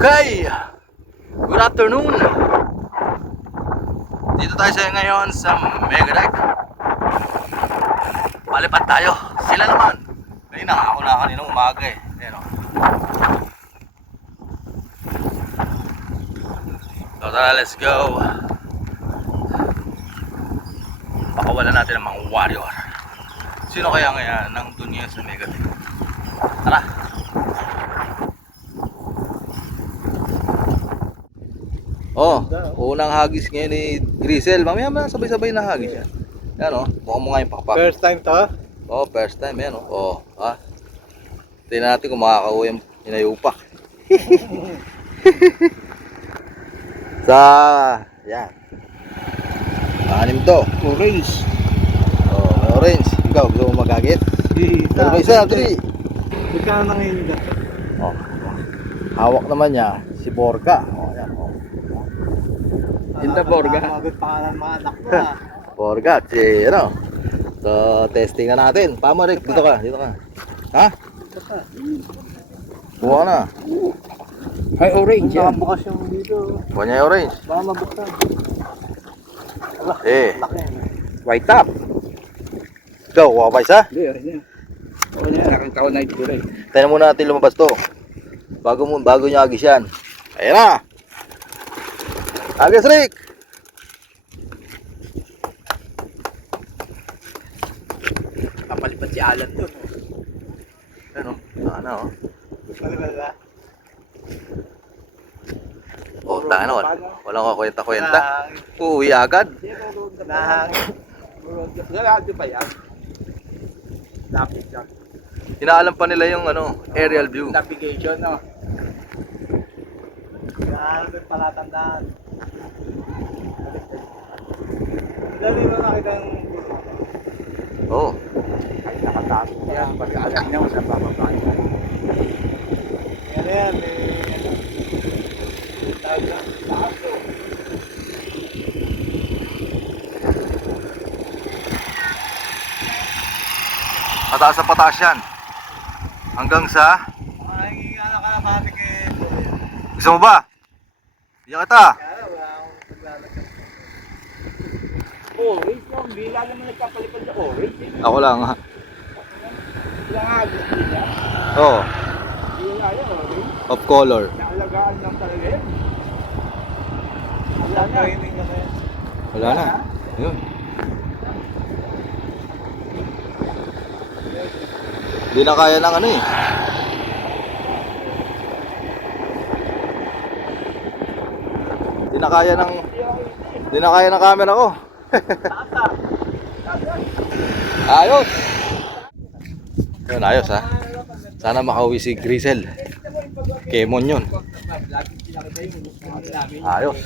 Okay, good afternoon. Dito tayo sa ngayon sa Mega Deck. Palipad tayo. Sila naman. Kanina, ako na kaninang umaga eh. Ayan o. So tara, let's go. Pakawalan natin ang mga warrior. Sino kaya ngayon nang dunya sa Mega Deck? Tara. Oh, unang hagis ngayon ni Grisel. Mamaya sabay-sabay na hagis yan. Yan o, mukhang mo nga yung pakpak. First time to? Oh, first time yan o. Oh, ha? Tingnan natin kung makakauwi yung inayupak. Sa, yan. Anim to. Orange. Oh, may orange. Ikaw, gusto mo magagit? Pero may isa, 3. Magkano na ngayon dito? Oh. Hawak naman niya si Borga. Oh, yan. Oh. Inda Borga. Magot pangalan mga anak mo ha. Borga, si ano. So, testing na natin. Tama Rick, dito ka, dito ka. Ha? Buka na. Ay, orange yan. Bukas yung dito. Buka niya yung orange. Baka mabuksan. Eh, White top. ikaw, kuha pa isa? Hindi, orange yan. Orange yan, nakang taon na ito rin. Tayo muna natin lumabas to. Bago niya agis yan. Ayan na. Agis Rick. Kapalipat si Alan doon. Ano? Ano? Kapalipat ba? Oh, tanga naman. Walang kakwenta-kwenta. Uuwi agad. Nahangin pa yan. Lapit lang. Inaalam pa nila yung ano, aerial view. Navigation, no? Yan, may palatandaan. Dali mo nakita yung... Oh. Ay, nakataas ko yan. Pag alam niya kung saan bababaan ka. Yan yan, tawag na. Taas ko. Pataas na pataas yan. Hanggang sa... Ay, ano ka na kami kay... Gusto mo ba? Bigyan kita. Kaya wala akong paglalagay. Orange lang, bila naman nagkapalipad sa orange. Ako lang ha. Ilang agos din yan. Oo. Bila yan, orange. Of color. Naalagaan lang talaga yan. Wala na. Training na yan. Wala na. Yun. Hindi na kaya ng ano eh. Hindi na kaya ng camera ko. Ayos. Yun, ayos ha. Sana makauwi si Grisel. Kemon yun. Ayos.